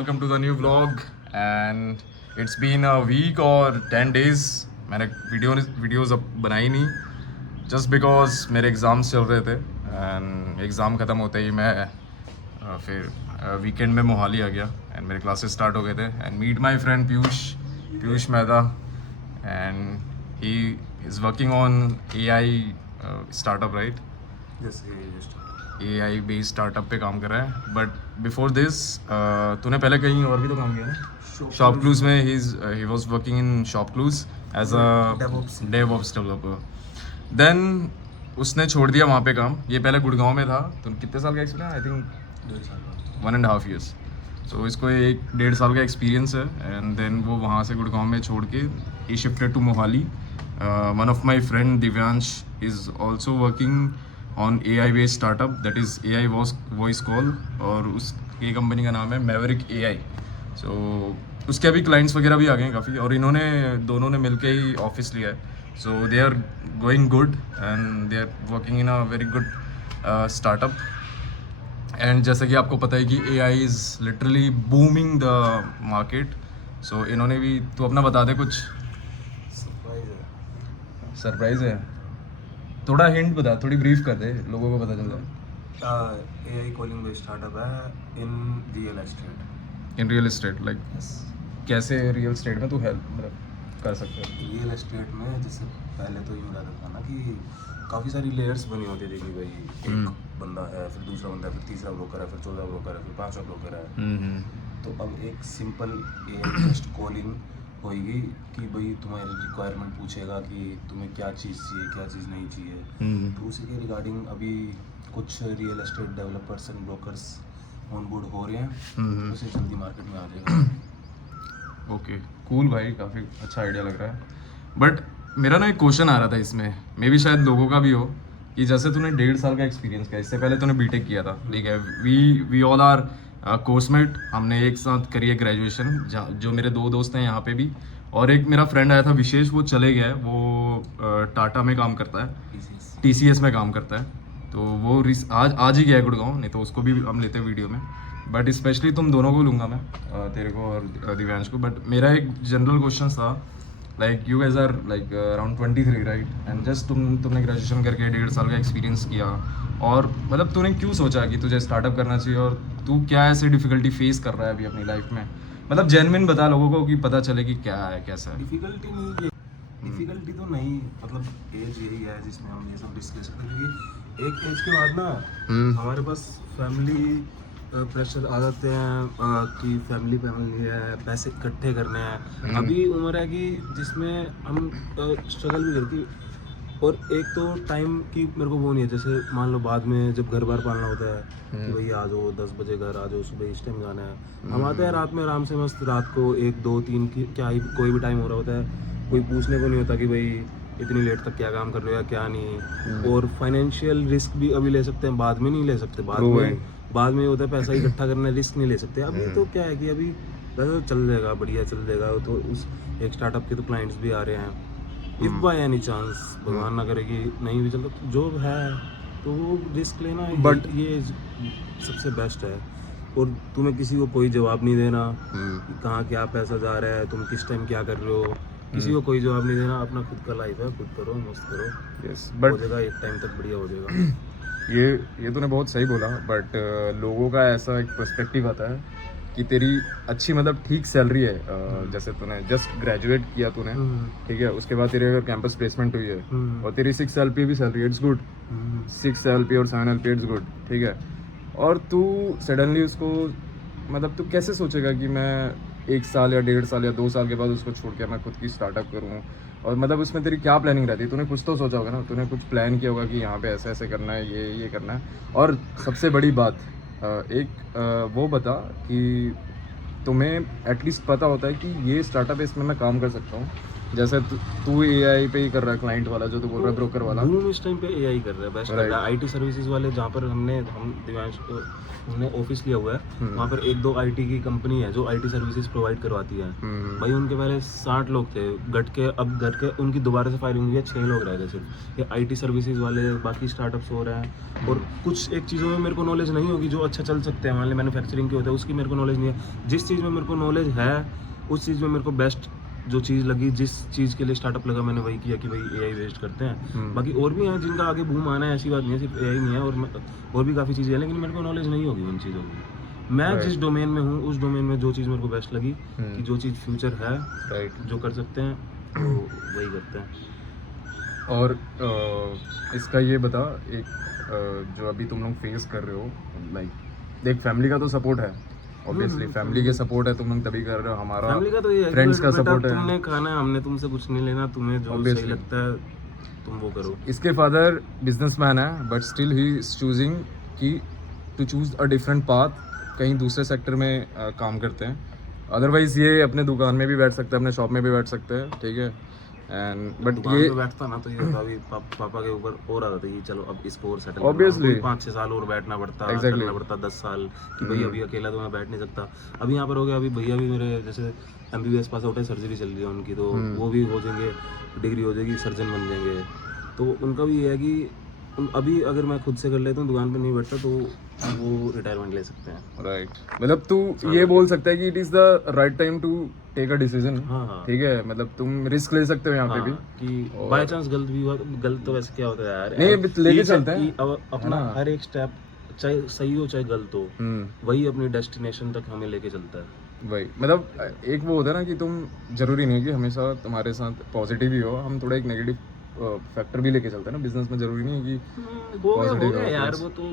welcome to the new vlog. And it's been a week or 10 days. मैंने videos अब बनाई नहीं just because मेरे एग्ज़ाम्स चल रहे थे and एग्ज़ाम ख़त्म होते ही मैं फिर वीकेंड में मोहाली आ गया and मेरे क्लासेस स्टार्ट हो गए थे and meet my friend Piyush Mehta and he is working on AI startup, right? Yes, just AI based startup पे काम कर रहा है. बट बिफोर दिस तूने पहले कहीं और भी तो काम किया ना? शॉपक्लूज में he was working in ShopClues as a DevOps developer. Then उसने छोड़ दिया वहाँ पे काम. ये पहले गुड़गांव में था. तो कितने साल का एक्सपीरियंस? I think 1.5 years. सो इसको 1.5 साल का एक्सपीरियंस है. एंड देन वो वहाँ से गुड़गांव में छोड़ के ही shifted to Mohali. One of my friend Divyansh is also working on AI based startup that is AI voice call. और उसकी कंपनी का नाम है मैवरिक AI. सो उसके अभी क्लाइंट्स वगैरह भी आ गए हैं काफ़ी. और इन्होंने दोनों ने मिलके ही ऑफिस लिया है. So they are going good and they are working in a very good startup. And जैसे कि आपको पता है कि AI is literally booming the market. So इन्होंने भी, तो अपना बता दे कुछ. सरप्राइज है. थोड़ा हिंट बता, थोड़ी ब्रीफ कर दे, लोगों को पता चल जाए. AI कॉलिंग बेस्ड स्टार्टअप है in real estate. In real estate like कैसे रियल एस्टेट में तू हेल्प मतलब कर सकते हैं? रियल एस्टेट में जैसे पहले तो यूँ रहता था ना कि काफ़ी सारी लेयर्स बनी होती थी कि भाई एक बंदा है, फिर दूसरा बंदा है, फिर तीसरा ब्रोकर है, फिर चौथा ब्रोकर है, फिर पांचवा ब्रोकर है. तो अब एक सिंपल AI जस्ट कॉलिंग होगी कि भाई तुम्हारी रिक्वायरमेंट पूछेगा कि तुम्हें क्या चीज़ चाहिए, क्या चीज़ नहीं चाहिए. तो उसी के रिगार्डिंग अभी कुछ real estate developers and brokers on board हो रहे हैं. उसे जल्दी मार्केट में आ जाएगा. ओके कूल भाई, काफ़ी अच्छा आइडिया लग रहा है. बट मेरा ना एक क्वेश्चन आ रहा था इसमें, मे भी शायद लोगों का भी हो, कि जैसे तूने 1.5 साल का एक्सपीरियंस किया, इससे पहले तूने बीटेक किया था, ठीक है. We all are coursemate. हमने एक साथ करी है ग्रेजुएशन. जो मेरे 2 दोस्त हैं यहाँ पे भी, और एक मेरा फ्रेंड आया था विशेष, वो चले गया है. वो टाटा में काम करता है, TCS में काम करता है. तो वो आज ही गया है गुड़गांव, नहीं तो उसको भी हम लेते हैं वीडियो में. बट स्पेशली तुम दोनों को लूँगा मैं, तेरे को और दिव्यांश को. बट मेरा एक जनरल क्वेश्चन था, like you guys are like around 23 right, and just तुमने ग्रेजुएशन करके 1.5 साल का एक्सपीरियंस किया. और मतलब तूने क्यों सोचा कि तुझे स्टार्टअप करना चाहिए, और तू क्या ऐसे डिफिकल्टी फेस कर रहा है अभी अपनी लाइफ में? मतलब जेन्युइन बता लोगों को कि पता चले कि क्या है, कैसा है. डिफिकल्टी तो नहीं, मतलब एज यही है जिसमें हम ये सब डिस्कस करते हैं. क्योंकि एक एज के बाद ना हमारे पास फैमिली प्रेशर आ जाते हैं कि फैमिली है, पैसे इकट्ठे करने हैं. अभी उम्र है कि जिसमें हम स्ट्रगल भी करती. और एक तो टाइम की मेरे को वो नहीं है. जैसे मान लो बाद में जब घर बार पालना होता है कि भाई आ जाओ 10 बजे घर आ जाओ, सुबह इस टाइम जाना है. हम आते हैं रात में आराम से मस्त, रात को 1, 2, 3 की क्या ही कोई भी टाइम हो रहा होता है. कोई पूछने को नहीं होता कि भाई इतनी लेट तक क्या काम कर रहे हो या क्या नहीं. और फाइनेंशियल रिस्क भी अभी ले सकते हैं, बाद में नहीं ले सकते. बाद में होता है पैसा इकट्ठा करना, रिस्क नहीं ले सकते. अभी तो क्या है कि अभी चल जाएगा, बढ़िया चल जाएगा. तो उस एक स्टार्टअप के तो क्लाइंट्स भी आ रहे हैं. इफ बाय एनी चांस, भगवान ना करे कि नहीं भी चलता, तो जो है तो वो रिस्क लेना है. बट ये सबसे बेस्ट है. और तुम्हें किसी को कोई जवाब नहीं देना कि कहाँ क्या पैसा जा रहा है, तुम किस टाइम क्या कर रहे हो, किसी को कोई जवाब नहीं देना. अपना खुद का लाइफ है, खुद करो, मस्त करो. यस, बट हो जाएगा, एक टाइम तक बढ़िया हो जाएगा. ये तूने बहुत सही बोला. बट लोगों का ऐसा एक पर्सपेक्टिव आता है कि तेरी अच्छी मतलब ठीक सैलरी है. जैसे तूने जस्ट ग्रेजुएट किया तूने, ठीक है, उसके बाद तेरे अगर कैंपस प्लेसमेंट हुई है और तेरी 6 LP भी सैलरी, इट्स गुड. 6 LP और 7 LP इट्स गुड, ठीक है. और तू सडनली उसको मतलब तू कैसे सोचेगा कि मैं 1 साल या 1.5 साल या 2 साल के बाद उसको छोड़ के मैं खुद की स्टार्टअप करूँ? और मतलब उसमें तेरी क्या प्लानिंग रहती है? तूने कुछ तो सोचा होगा ना, तूने कुछ प्लान किया होगा कि यहाँ पे ऐसे ऐसे करना है, ये करना है. और सबसे बड़ी बात वो बता कि तुम्हें एटलीस्ट पता होता है कि ये स्टार्टअप है, इसमें मैं काम कर सकता हूँ. जैसे तू एआई पे ही कर रहा है क्लाइंट वाला जो तू बोल रहा है ब्रोकर वाला। बूम इस टाइम पे एआई कर रहा है, बेस्ट कर रहा है। आईटी सर्विसेज वाले जहाँ पर हम दिव्यांश को हमने ऑफिस लिया हुआ है, वहाँ पर एक दो आईटी की कंपनी है जो आईटी सर्विसेज प्रोवाइड करवाती है। भाई उनके पहले 60 लोग थे, घट के उनकी दोबारा से फायरिंग हुई है, 6 लोग रह गए सिर्फ। ये आईटी सर्विसेज वाले, बाकी स्टार्टअप्स हो रहे हैं। और कुछ एक चीज़ों में मेरे को नॉलेज नहीं होगी जो अच्छा चल सकते हैं, मान ली मैन्युफैक्चरिंग के होते हैं, उसकी मेरे को नॉलेज नहीं है। जिस चीज़ में मेरे को नॉलेज है उस चीज़ में मेरे को बेस्ट जो चीज़ लगी, जिस चीज़ के लिए स्टार्टअप लगा, मैंने वही किया कि भाई एआई वेस्ट करते हैं। बाकी और भी हैं जिनका आगे बूम आना है, ऐसी बात नहीं है, सिर्फ एआई नहीं है, और भी काफ़ी चीज़ें हैं, लेकिन मेरे को नॉलेज नहीं होगी उन चीज़ों की। मैं जिस डोमेन में हूँ उस डोमेन में जो चीज़ मेरे को बेस्ट लगी कि जो चीज़ फ्यूचर है, जो कर सकते हैं तो वही करते हैं। और इसका ये बता, एक जो अभी तुम लोग फेस कर रहे हो, लाइक देख फैमिली का तो सपोर्ट है ऑब्वियसली, फैमिली के सपोर्ट है, तुम लोग तभी कर रहे हो। हमारा फैमिली का तो ये है फ्रेंड्स का सपोर्ट है, तुमने खाना है, हमने तुमसे कुछ नहीं लेना, तुम्हें जो सही लगता है तुम वो करो। इसके फादर बिजनेसमैन है but still he is choosing कि to choose a different path, कहीं दूसरे सेक्टर में काम करते हैं। अदरवाइज ये अपने दुकान में भी बैठ सकते हैं, अपने शॉप में भी बैठ सकते हैं, ठीक है। एंड बट ये बैठता ना तो ये होता अभी पापा के ऊपर और आता था कि चलो अब इसको और सेटल Obviously. 5-6 साल और बैठना पड़ता, Exactly. करना पड़ता 10 साल कि भाई अभी अकेला तो मैं बैठ नहीं सकता। अभी यहाँ पर हो गया, अभी भैया भी मेरे जैसे MBBS पास आउट है, सर्जरी चल रही है उनकी, तो वो भी हो जाएंगे, डिग्री हो जाएगी, सर्जन बन जाएंगे। तो उनका भी ये है कि अभी अगर मैं खुद से कर लेता हूँ, दुकान पर नहीं बैठता, तो वो रिटायरमेंट ले सकते हैं। राइट, मतलब तू ये बोल सकता है कि it is the right time to take a decision, हाँ। ठीक है, मतलब तुम रिस्क ले सकते हो यहाँ पे भी कि बाय चांस गलत भी हुआ, गलत तो वैसे क्या होता है यार, नहीं लेके चलते हैं अपना हर एक स्टेप चाहे सही हो चाहे गलत हो, वही अपनी डेस्टिनेशन तक हमें लेके चलता है। वही, मतलब एक वो होता है ना कि तुम जरूरी नहीं कि हमेशा तुम्हारे साथ पॉजिटिव ही हो, हम थोड़ा एक नेगेटिव फैक्टर भी लेके चलते हैं ना बिजनेस में, जरूरी नहीं है कि हो गया यार, वो तो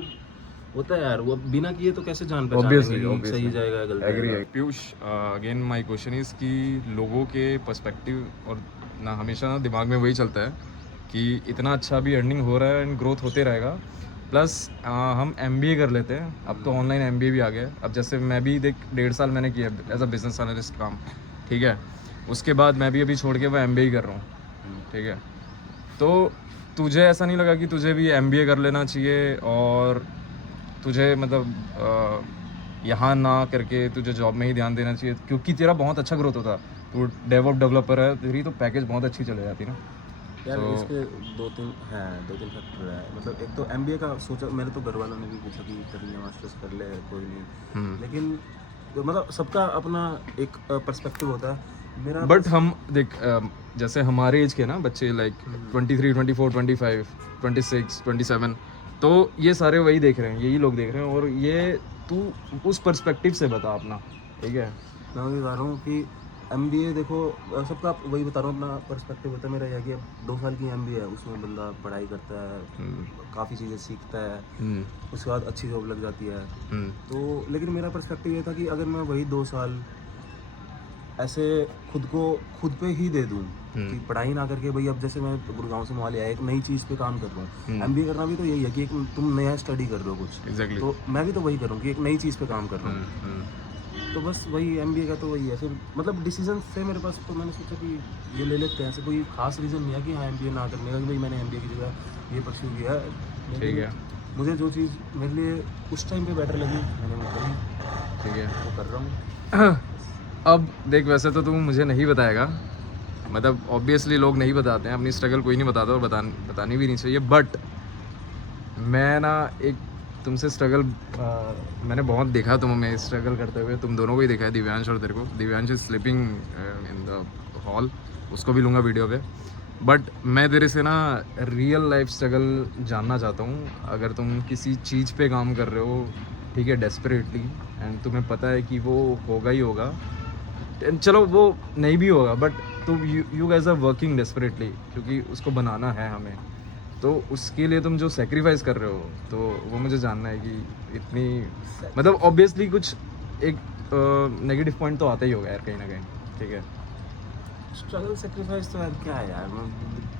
होता है यार, वो बिना किए तो कैसे जान पहचानेंगे सही जाएगा गलत जाएगा। Piyush, again my question is कि लोगों के पर्सपेक्टिव और ना हमेशा ना दिमाग में वही चलता है कि इतना अच्छा भी अर्निंग हो रहा है एंड ग्रोथ होते रहेगा, प्लस हम MBA कर लेते हैं, अब तो ऑनलाइन MBA भी आ गया है। अब जैसे मैं भी देख 1.5 साल मैंने किया एज अ बिजनेस एनालिस्ट काम, ठीक है, उसके बाद मैं भी अभी छोड़ के वो MBA कर रहा हूँ, ठीक है। तो तुझे ऐसा नहीं लगा कि तुझे भी MBA कर लेना चाहिए और तुझे मतलब यहाँ ना करके तुझे जॉब में ही ध्यान देना चाहिए, क्योंकि तेरा बहुत अच्छा ग्रोथ होता, तू डेवलप डेवलपर है, तेरी तो पैकेज बहुत अच्छी चले जाती ना यार। इसके 2-3 फैक्टर है, मतलब एक तो MBA का सोचा, मेरे तो घर वालों ने भी पूछा कि कर ले मास्टर्स कर ले, कोई नहीं, लेकिन मतलब सबका अपना एक पर्सपेक्टिव होता है। मेरा बट हम देख जैसे हमारे एज के ना बच्चे लाइक 23, 24, 25, 26, 27, तो ये सारे वही देख रहे हैं, यही लोग देख रहे हैं, और ये तू उस पर्सपेक्टिव से बता अपना, ठीक है। मैं वही बता रहा हूँ कि MBA देखो सबका वही बता रहा हूँ, अपना पर्सपेक्टिव होता है। मेरा यह कि अब 2 साल की MBA है, उसमें बंदा पढ़ाई करता है, काफ़ी चीज़ें सीखता है, उसके बाद अच्छी जॉब लग जाती है। तो लेकिन मेरा पर्सपेक्टिव ये था कि अगर मैं वही 2 साल ऐसे खुद पे ही दे दूँ कि पढ़ाई ना करके, भाई अब जैसे मैं गुड़गांव से मोहाली आया, एक नई चीज़ पे काम कर रहा हूँ। MBA करना भी तो यही है कि एक तुम नया स्टडी कर रहे हो कुछ, Exactly. तो मैं भी तो वही कर रहा हूँ कि एक नई चीज़ पे काम कर रहा हूँ। तो बस वही MBA का तो वही है। फिर मतलब डिसीजन से मेरे पास, तो मैंने सोचा कि ये ले लेते हैं, ऐसे कोई खास रीज़न नहीं है कि हाँ MBA ना करने का, कि भाई मैंने MBA की जगह ये परस्यू किया है। ठीक है, मुझे जो चीज़ मेरे लिए उस टाइम पे बेटर लगी मैंने वो करी, ठीक है, वो कर रहा हूँ। अब देख, वैसे तो तू मुझे नहीं बताएगा, मतलब ऑब्वियसली लोग नहीं बताते हैं अपनी स्ट्रगल, कोई नहीं बताता और बतानी भी नहीं चाहिए, बट मैं ना एक तुमसे स्ट्रगल मैंने बहुत देखा, तुम्हें स्ट्रगल करते हुए, तुम दोनों को ही देखा है, दिव्यांश और तेरे को। Divyansh is sleeping in the hall, उसको भी लूँगा वीडियो पे, बट मैं तेरे से ना रियल लाइफ स्ट्रगल जानना चाहता हूँ। अगर तुम किसी चीज़ पे काम कर रहे हो, ठीक है, डेस्परेटली, एंड तुम्हें पता है कि वो होगा ही होगा, चलो वो नहीं भी होगा, बट तुम you guys are working desperately क्योंकि उसको बनाना है हमें, तो उसके लिए तुम जो सेक्रीफाइस कर रहे हो, तो वो मुझे जानना है कि इतनी, मतलब ऑब्वियसली कुछ एक नेगेटिव पॉइंट तो आता ही होगा यार कहीं ना कहीं, ठीक है। स्ट्रगल सेक्रीफाइस तो यार क्या है यार,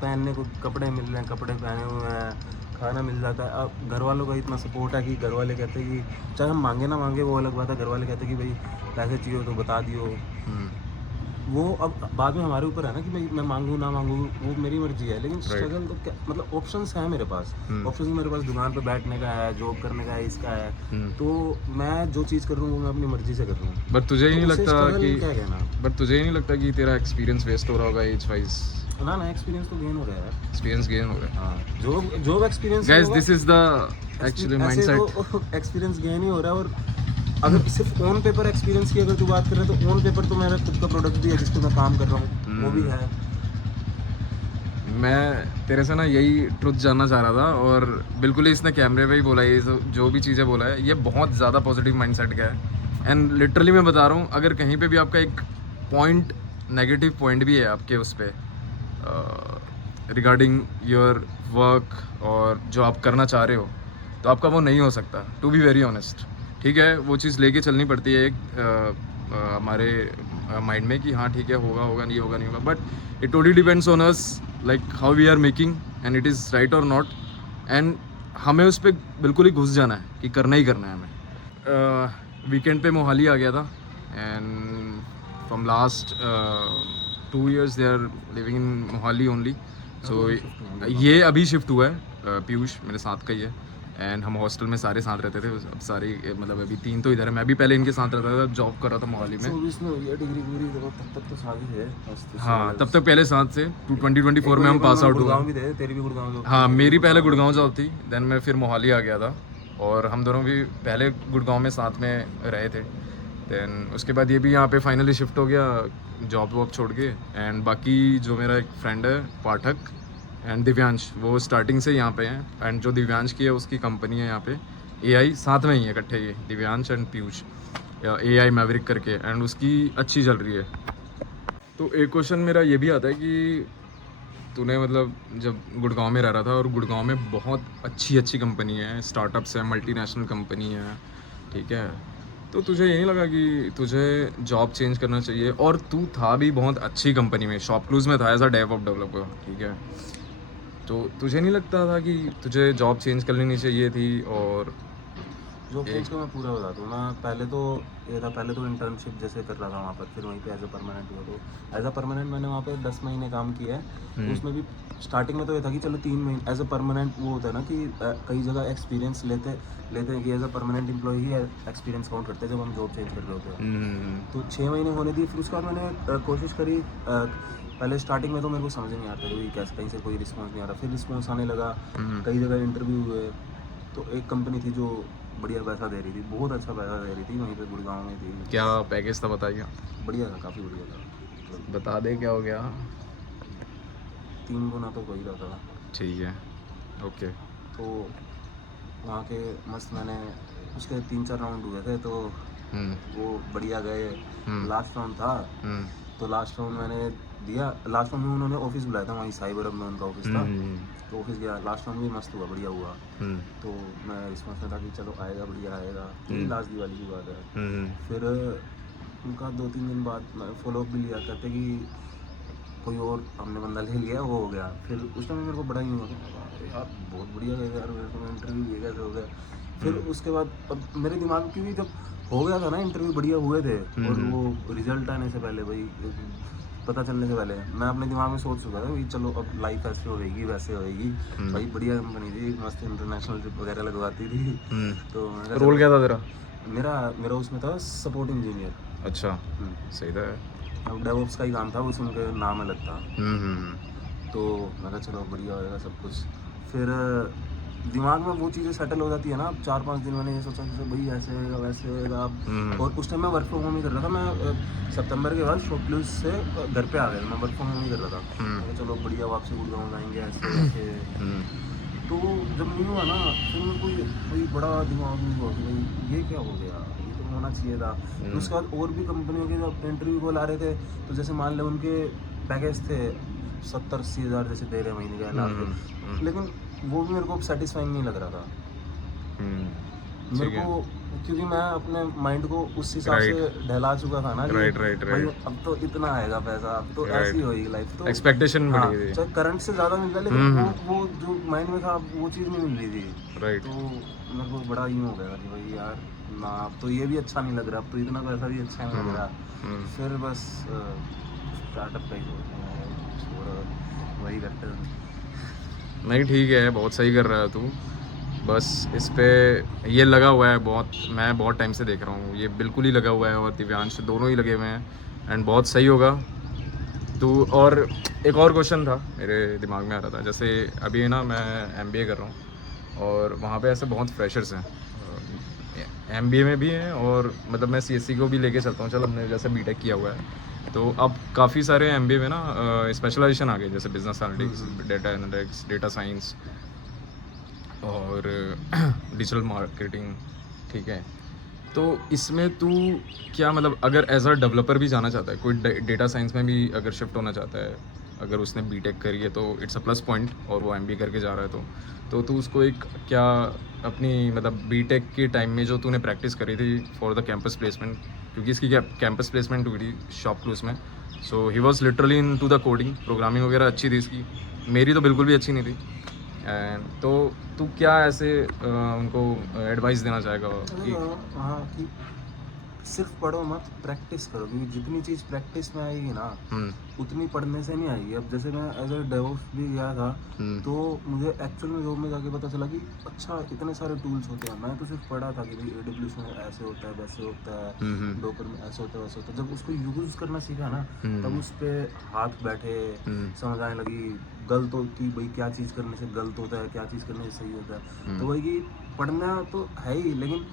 पहनने को कपड़े मिल रहे हैं, कपड़े पहने हुए हैं, खाना मिल जाता है। अब घर वालों का इतना सपोर्ट है कि घर वाले कहते हैं कि चाहे हम मांगे ना मांगे वो अलग बात है, घर वाले कहते हैं कि भाई पैसे चाहिए तो बता दियो। वो अब बाद में हमारे ऊपर है ना कि मैं मांगू ना मांगू, वो मेरी मर्जी है, लेकिन स्ट्रगल तो क्या मतलब ऑप्शंस है मेरे पास। ऑप्शंस मेरे पास दुकान पे बैठने का है, जॉब करने का है, इसका है, तो मैं जो चीज़ कर रहा हूँ वो मैं अपनी मर्जी से कर रहा हूँ। बट तुझे ही नहीं लगता कि क्या कहना, बट तुझे ही नहीं लगता कि तेरा एक्सपीरियंस वेस्ट हो रहा होगा एज वाइज? ना ना एक्सपीरियंस तो गेन हो रहा है यार। एक्सपीरियंस गेन हो रहा है। हाँ, job experience guys this is the actually mindset. Experience gain ही हो रहा है। और अगर सिर्फ ऑन पेपर एक्सपीरियंस की अगर तू बात कर रहे हैं तो ऑन पेपर तो मेरा खुद का प्रोडक्ट भी है जिस पे मैं काम कर रहा हूँ, वो भी है। मैं तेरे से ना यही ट्रुथ जानना चाह रहा था, और बिल्कुल ही इसने कैमरे पे ही बोला है, ये जो भी चीज़ें बोला है ये बहुत ज़्यादा पॉजिटिव माइंडसेट का है। एंड लिटरली मैं बता रहा हूँ, अगर कहीं पे भी आपका एक पॉइंट नेगेटिव पॉइंट भी है आपके उस पर रिगार्डिंग योर वर्क और जो आप करना चाह रहे हो, तो आपका वो नहीं हो सकता, टू बी वेरी ऑनेस्ट। ठीक है, वो चीज़ लेके चलनी पड़ती है एक हमारे माइंड में कि हाँ ठीक है, होगा होगा नहीं होगा नहीं होगा, but it totally depends on us like how we are making and it is right और नॉट। एंड हमें उस पर बिल्कुल ही घुस जाना है कि करना ही करना है हमें। वीकेंड पे मोहाली आ गया था, and from last 2 years they are living in Mohali only. So ये अभी शिफ्ट हुआ है, पीयूष मेरे साथ का ही है, एंड हम हॉस्टल में सारे साथ रहते थे। अब सारे मतलब अभी 3 तो इधर है, मैं भी पहले इनके साथ रहता था, जॉब कर रहा था मोहाली में। तब तक तो शादी है। हाँ, तब तक पहले साथ से 2024 में हम पास आउट हुआ। तेरी भी गुड़गांव। हाँ, मेरी पहले गुड़गांव जॉब थी, देन मैं फिर मोहाली आ गया था, और हम दोनों भी पहले गुड़गांव में साथ में रहे थे। देन उसके बाद ये भी यहाँ पे फाइनली शिफ्ट हो गया जॉब वॉब छोड़ के। एंड बाकी जो मेरा एक फ्रेंड है पाठक एंड दिव्यांश, वो स्टार्टिंग से यहाँ पे हैं। एंड जो दिव्यांश की है उसकी कंपनी है यहाँ पे AI, साथ में ही है इकट्ठे ये Divyansh and Piyush, AI Maverick करके, एंड उसकी अच्छी चल रही है। तो एक क्वेश्चन मेरा ये भी आता है कि तूने मतलब जब गुड़गांव में रह रहा था, और गुड़गांव में बहुत अच्छी अच्छी कंपनी है, स्टार्टअप्स है, मल्टीनेशनल कंपनी है, ठीक है, तो तुझे ये नहीं लगा कि तुझे जॉब चेंज करना चाहिए? और तू था भी बहुत अच्छी कंपनी में, शॉपक्लूज़ में था एज अ डेवऑप डेवलपर, ठीक है, तो तुझे नहीं लगता था कि तुझे जॉब चेंज कर लेनी चाहिए थी? और जॉब चेंज का मैं पूरा बता दूँ ना, पहले तो ये था, पहले तो इंटर्नशिप जैसे कर रहा था वहाँ पर, फिर वहीं पे एज अ परमानेंट हुआ। तो एज अ परमानेंट मैंने वहाँ पे 10 महीने काम किया है। तो उसमें भी स्टार्टिंग में तो ये था कि चलो 3 महीने एज अ परमानेंट, वो होता है ना कि कई जगह एक्सपीरियंस लेते हैं कि एज अ परमानेंट एम्प्लॉय ही एक्सपीरियंस काउंट करते हैं जब हम जॉब चेंज कर रहे होते हैं। तो 6 महीने होने दिए, फिर उसके बाद मैंने कोशिश करी। पहले स्टार्टिंग में तो मेरे को समझ नहीं आता कि कैसे, कहीं से कोई रिस्पॉन्स नहीं आ रहा, फिर रिस्पॉन्स आने लगा, कई जगह इंटरव्यू हुए। तो एक कंपनी थी जो बढ़िया पैसा दे रही थी, बहुत अच्छा पैसा दे रही थी, वहीं पे गुड़गांव में थी। क्या पैकेज था बताइए? बढ़िया था, काफ़ी बढ़िया था। बता दे क्या हो गया? 3 गुना तो वही रहा था। ठीक है, ओके। तो वहाँ के मस्त, मैंने उसके 3-4 राउंड हुए थे, तो वो बढ़िया गए। लास्ट राउंड था, तो लास्ट राउंड मैंने दिया। लास्ट राउंड में उन्होंने ऑफिस बुलाया था, वहीं साइबर में उनका ऑफिस था, तो ऑफिस गया। लास्ट राउंड भी मस्त हुआ, बढ़िया हुआ। तो मैं रिस्पॉन्स में था कि चलो आएगा, बढ़िया आएगा, लास्ट दिवाली की बात है। फिर उनका 2-3 दिन बाद मैं फॉलोअप भी लिया, कहते कि कोई और हमने बंदा ले लिया, वो हो गया। फिर उस टाइम मेरे को बड़ा ही हुआ यार, बहुत बढ़िया गया यार, मेरे को इंटरव्यू ये कैसे हो गया। फिर उसके बाद अब मेरे दिमाग में, क्योंकि जब हो गया था ना इंटरव्यू, बढ़िया हुए थे, और वो रिजल्ट आने से पहले, भाई पता चलने से पहले मैं अपने दिमाग में सोच चुका था भाई चलो अब लाइफ ऐसे होएगी, वैसे होएगी। भाई बढ़िया कंपनी थी, मस्त इंटरनेशनल ट्रिप वगैरह लगवाती थी। तो रोल क्या था तेरा? मेरा उसमें था सपोर्ट इंजीनियर। अच्छा, सही था। अब डेवऑप्स का ही काम था, उसमें उनका नाम अलग था। तो मैं कहा चलो बढ़िया होएगा सब कुछ। फिर दिमाग में वो चीज़ें सेटल हो जाती है ना। अब 4-5 दिन मैंने ये सोचा कि भाई ऐसे होएगा, वैसे होएगा। और उस टाइम मैं वर्क फ्रॉम होम ही कर रहा था। मैं सितंबर के बाद शॉपक्लूज से घर पे आ गया, मैं वर्क फ्रॉम होम ही कर रहा था। मैं चलो बढ़िया, वापसी गुड़गांव जाएंगे, ऐसे ऐसे। तो जब नहीं हुआ ना, फिर मेरे को भाई बड़ा दिमाग में हुआ कि भाई ये क्या हो गया, ये तो होना चाहिए था। तो उसके बाद और भी कंपनियों के जब इंटरव्यू कॉल आ रहे थे, तो जैसे मान लो उनके पैकेज थे 70-80 हज़ार जैसे दे रहे महीने का लाख, लेकिन वो भी मेरे को सेटिस्फाइंग नहीं लग रहा था मेरे को, क्योंकि मैं अपने माइंड को उस हिसाब से ढला चुका था ना कि भाई अब तो इतना आएगा पैसा, अब तो ऐसी होगी लाइफ, तो एक्सपेक्टेशन बढ़ गई थी। चाहे करंट से ज़्यादा मिल जाए, लेकिन वो जो माइंड में था वो चीज़ नहीं मिल रही थी। तो मेरे को बड़ा यूँ हो गया कि भाई यार ना, अब तो ये भी अच्छा नहीं लग रहा, अब तो इतना पैसा भी अच्छा नहीं लग रहा। फिर बस स्टार्टअप का ही सोच रहा हूँ, छोड़ वही करते हैं। नहीं ठीक है, बहुत सही कर रहा है तू। बस इस पे ये लगा हुआ है बहुत, मैं बहुत टाइम से देख रहा हूँ, ये बिल्कुल ही लगा हुआ है, और दिव्यांश दोनों ही लगे हुए हैं, एंड बहुत सही होगा तू। और एक और क्वेश्चन था मेरे दिमाग में आ रहा था, जैसे अभी ना मैं MBA कर रहा हूँ, और वहाँ पे ऐसे बहुत फ्रेशर्स हैं, MBA में भी हैं, और मतलब मैं CSC को भी लेके चलता हूँ, चल हमने जैसे BTech किया हुआ है, तो अब काफ़ी सारे MBA में ना स्पेशलाइजेशन आ गए, जैसे business analytics, data analytics, data science और डिजिटल मार्केटिंग, ठीक है। तो इसमें तू क्या मतलब, अगर एज अ डेवलपर भी जाना चाहता है, कोई डेटा साइंस में भी अगर शिफ्ट होना चाहता है, अगर उसने BTech करी है तो इट्स अ प्लस पॉइंट, और वो MBA करके जा रहा है तो तू उसको एक क्या अपनी मतलब BTech के टाइम में जो तूने प्रैक्टिस करी थी फॉर द कैंपस प्लेसमेंट, क्योंकि इसकी कैंपस प्लेसमेंट हुई थी शॉपक्लूज में, so he was literally into the coding, programming वगैरह अच्छी थी इसकी, मेरी तो बिल्कुल भी अच्छी नहीं थी। एंड तो तू क्या ऐसे उनको एडवाइस देना चाहेगा कि हाँ कि सिर्फ पढ़ो मत, प्रैक्टिस करो, क्योंकि जितनी चीज़ प्रैक्टिस में आएगी ना उतनी पढ़ने से नहीं आएगी। अब जैसे मैं एज अ डेवॉप्स भी गया था, तो मुझे एक्चुअल में जॉब में जाके पता चला कि अच्छा इतने सारे टूल्स होते हैं। मैं तो सिर्फ पढ़ा था कि भाई AWS में ऐसे होता है, वैसे होता है, डॉकर में ऐसे होता है, वैसे होता है। जब उसको यूज़ करना सीखा ना, तब उस पर हाथ बैठे, समझ आने लगी गलत हो कि भाई क्या चीज़ करने से गलत होता है, क्या चीज़ करने से सही होता है। तो वही कि पढ़ना तो है ही, लेकिन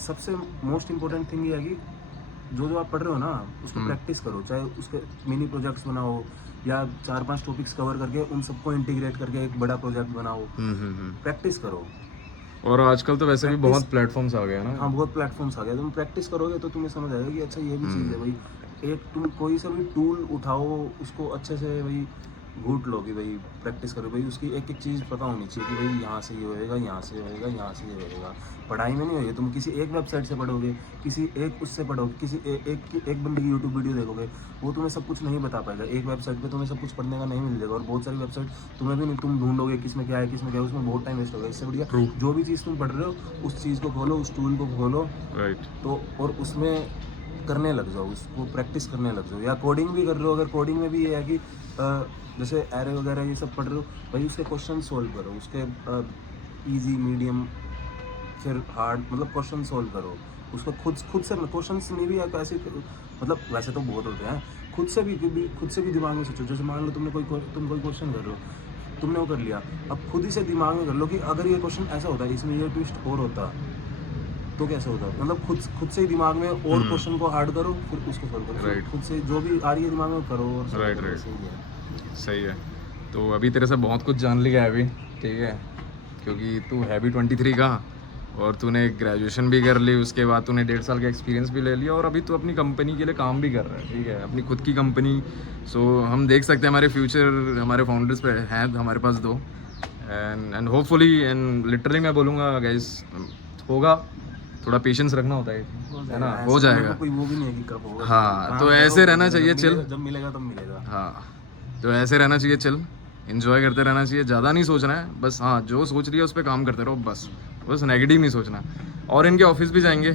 सबसे मोस्ट इम्पोर्टेंट थिंग ये है कि जो आप पढ़ रहे हो ना उसको प्रैक्टिस करो, चाहे उसके मिनी प्रोजेक्ट्स बनाओ या 4-5 टॉपिक्स कवर करके उन सबको इंटीग्रेट करके एक बड़ा प्रोजेक्ट बनाओ। प्रैक्टिस करो। और आजकल तो वैसे भी बहुत प्लेटफॉर्म्स आ गए हैं ना। हाँ, बहुत प्लेटफॉर्म्स आ गए। तुम प्रैक्टिस करोगे तो तुम्हें समझ आएगा कि अच्छा ये भी चीज़ है भाई। एक तुम कोई सा भी टूल उठाओ, उसको अच्छे से भाई घूट लो कि भाई प्रैक्टिस करो भाई, उसकी एक एक चीज़ पता होनी चाहिए कि भाई यहाँ से ये होएगा, यहाँ से होएगा, यहाँ से ये होएगा। पढ़ाई में नहीं होगी, तुम किसी एक वेबसाइट से पढ़ोगे, किसी एक उससे पढ़ोगे, किसी एक बंदे की यूट्यूब वीडियो देखोगे, वो तुम्हें सब कुछ नहीं बता पाएगा। एक वेबसाइट पे तुम्हें सब कुछ पढ़ने का नहीं मिल जाएगा, और बहुत सारी वेबसाइट तुम्हें भी नहीं, तुम ढूंढोगे किसमें क्या है, किसमें क्या है, उसमें बहुत टाइम वेस्ट होगा। इससे बढ़िया जो भी चीज़ तुम पढ़ रहे हो उस चीज़ को खोलो, उस टूल को खोलो, राइट, तो और उसमें करने लग जाओ, उसको प्रैक्टिस करने लग जाओ। या कोडिंग भी कर रहे हो, अगर कोडिंग में भी ये है कि जैसे एरे वगैरह ये सब पढ़ रहे हो भाई, उसके क्वेश्चन सोल्व करो, उसके इजी मीडियम फिर हार्ड, मतलब क्वेश्चन सोल्व करो उसको खुद से। क्वेश्चन नहीं भी ऐसे, मतलब वैसे तो बहुत होते हैं, खुद से भी दिमाग में सोचो। जैसे मान लो तुम कोई क्वेश्चन कर रहे हो, तुमने वो कर लिया, अब खुद ही से दिमाग में कर लो कि अगर ये क्वेश्चन ऐसा होता है, इसमें ये ट्विस्ट और होता तो कैसे होता है। मतलब खुद से ही दिमाग में और क्वेश्चन को हार्ड करो, फिर उसको सोल्व करो। Right. खुद से जो भी आ रही है दिमाग में करो और solve Right, करो। right. सही है। सही है। तो अभी तेरे से बहुत कुछ जान लिया है अभी, ठीक है, क्योंकि तू है भी 23 का, और तूने ग्रेजुएशन भी कर ली, उसके बाद तूने 1.5 साल का एक्सपीरियंस भी ले लिया, और अभी तू अपनी कंपनी के लिए काम भी कर रहा है, ठीक है, अपनी खुद की कंपनी। सो हम देख सकते हैं हमारे फ्यूचर, हमारे फाउंडर्स पे हैं हमारे पास 2, एंड होपफुली एंड लिटरली मैं बोलूँगा गाइस, होगा, थोड़ा पेशेंस रखना होता है ना, हो जाएगा। कोई वो भी नहीं है कि कब होगा। हाँ, काम तो करो, ऐसे रहना चाहिए, चिल। जब मिलेगा तब मिलेगा। हाँ, तो ऐसे रहना चाहिए, चिल, इन्जॉय करते रहना चाहिए, ज़्यादा नहीं सोचना है बस। हाँ, जो सोच रही है उस पर काम करते रहो बस नेगेटिव नहीं सोचना। और इनके ऑफिस भी जाएंगे,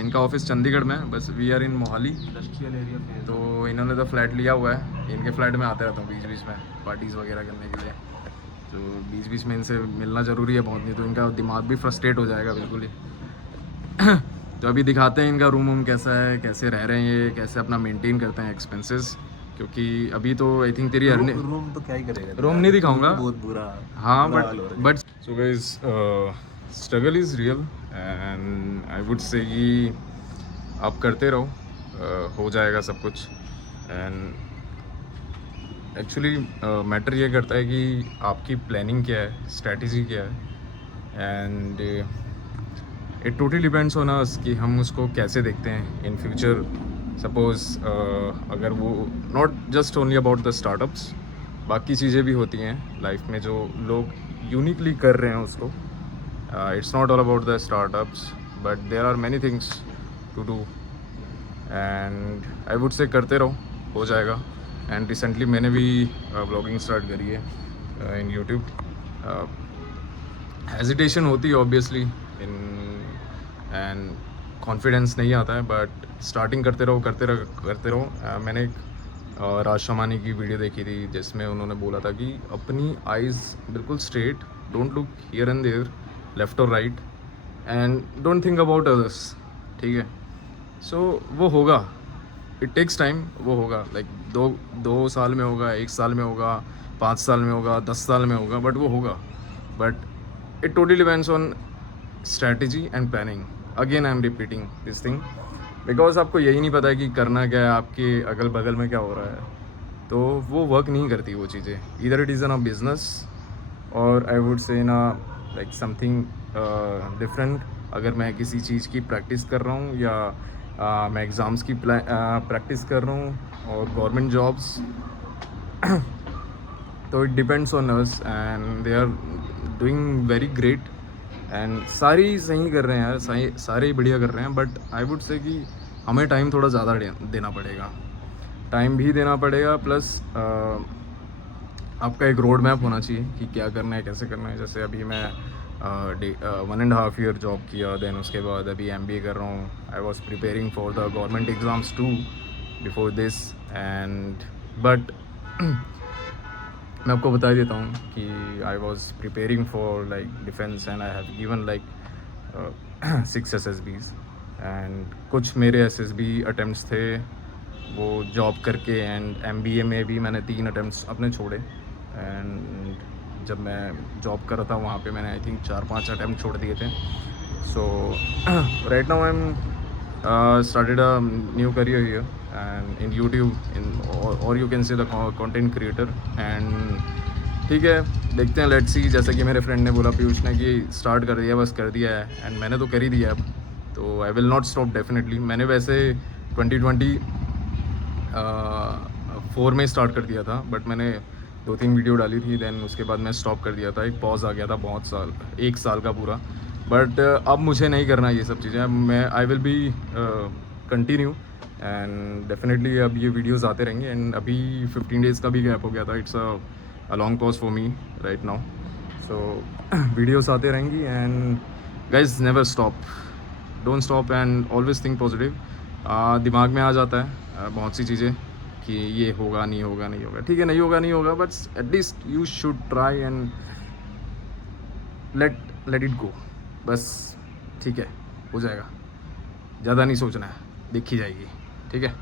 इनका ऑफिस चंडीगढ़ में है, बस we are in Mohali. Industrial area पे तो इन्होंने तो फ्लैट लिया हुआ है, इनके फ्लैट में आते रहता हूँ बीच बीच में पार्टीज़ वगैरह करने के लिए, तो बीच बीच में इनसे मिलना ज़रूरी है बहुत, नहीं तो इनका दिमाग भी फ्रस्ट्रेट हो जाएगा बिल्कुल ही। तो अभी दिखाते हैं इनका रूम कैसा है, कैसे रह रहे हैं ये, कैसे अपना मेंटेन करते हैं एक्सपेंसेस, क्योंकि अभी तो आई थिंक तेरी अर्निंग, रूम तो क्या ही करेगा, रूम नहीं दिखाऊंगा, बहुत बुरा। हाँ, बुरा हाल हो रहा है। But so guys, struggle is real, and I would से कि आप करते रहो, हो जाएगा सब कुछ। एंड एक्चुअली मैटर ये करता है कि आपकी प्लानिंग क्या है, स्ट्रैटेजी क्या है, and it totally depends on अस कि हम उसको कैसे देखते हैं इन फ्यूचर। सपोज़ अगर वो not just only about the startups, बाकी चीज़ें भी होती हैं लाइफ में जो लोग यूनिकली कर रहे हैं उसको, it's not all about the startups, but there are many things to do, and I would say करते रहो, हो जाएगा। एंड रिसेंटली मैंने भी ब्लॉगिंग स्टार्ट करी है इन यूट्यूब। हेजिटेशन होती है ऑब्वियसली इन, एंड कॉन्फिडेंस नहीं आता है, बट स्टार्टिंग करते रहो। मैंने एक राज शमानी की वीडियो देखी थी जिसमें उन्होंने बोला था कि अपनी आइज़ बिल्कुल straight, don't look here and there, left और right, and don't think about others, ठीक है। सो वो होगा, इट टेक्स टाइम, वो होगा, लाइक दो साल में होगा, 1 साल में होगा, 5 साल में होगा, 10 साल में होगा, बट वो होगा। But it totally depends on strategy and planning. Again I am repeating this thing because आपको यही नहीं पता है कि करना क्या है, आपके अगल बगल में क्या हो रहा है, तो वो वर्क नहीं करती वो चीज़ें। Either it is in a business और आई वुड से ना लाइक समथिंग डिफरेंट। अगर मैं किसी चीज़ की प्रैक्टिस कर रहा हूँ या मैं एग्ज़ाम्स की प्रैक्टिस कर रहा हूँ और गवर्नमेंट जॉब्स, तो it depends on us and they are doing very great and सारी सही कर रहे हैं यार, सारे ही बढ़िया कर रहे हैं। बट आई वुड से कि हमें टाइम थोड़ा ज़्यादा देना पड़ेगा, टाइम भी देना पड़ेगा, प्लस आपका एक रोड मैप होना चाहिए कि क्या करना है, कैसे करना है। जैसे अभी मैं 1.5 ईयर जॉब किया, देन उसके बाद अभी MBA कर रहा हूँ। I was preparing for the government exams too before this and but मैं आपको बता देता हूँ कि I was preparing for like defence and I have given like 6 SSBs एंड कुछ मेरे SSB अटैम्प्ट्स थे वो जॉब करके, एंड MBA में भी मैंने 3 अटैम्प्ट्स अपने छोड़े। एंड जब मैं जॉब कर रहा था वहाँ पे मैंने आई थिंक 4-5 अटैम्प्ट छोड़ दिए थे। So right now I am started a new career here and in YouTube or you can say the content creator and ठीक है, देखते हैं, लेट्स सी। जैसा कि मेरे फ्रेंड ने बोला, पीयूष ने, कि स्टार्ट कर दिया, बस कर दिया है, एंड मैंने तो कर ही दिया अब, तो I will not stop definitely. मैंने वैसे 2024 में स्टार्ट कर दिया था, बट मैंने 2-3 वीडियो डाली थी, देन उसके बाद मैं स्टॉप कर दिया था, एक पॉज आ गया था बहुत साल, 1 साल का पूरा। बट अब मुझे नहीं करना ये सब चीज़ें, अब मैं I will be continue and definitely अब ये वीडियोस आते रहेंगे। एंड अभी 15 डेज़ का भी गैप हो गया था, it's a long pause for me right now. So videos आते रहेंगी and guys never stop, don't stop and always think positive. दिमाग में आ जाता है बहुत सी चीज़ें कि ये होगा नहीं होगा नहीं होगा, ठीक है, नहीं होगा नहीं होगा, but at least you should try and let it go, बस, ठीक है, हो जाएगा, ज़्यादा नहीं सोचना है, देखी जाएगी, ठीक है।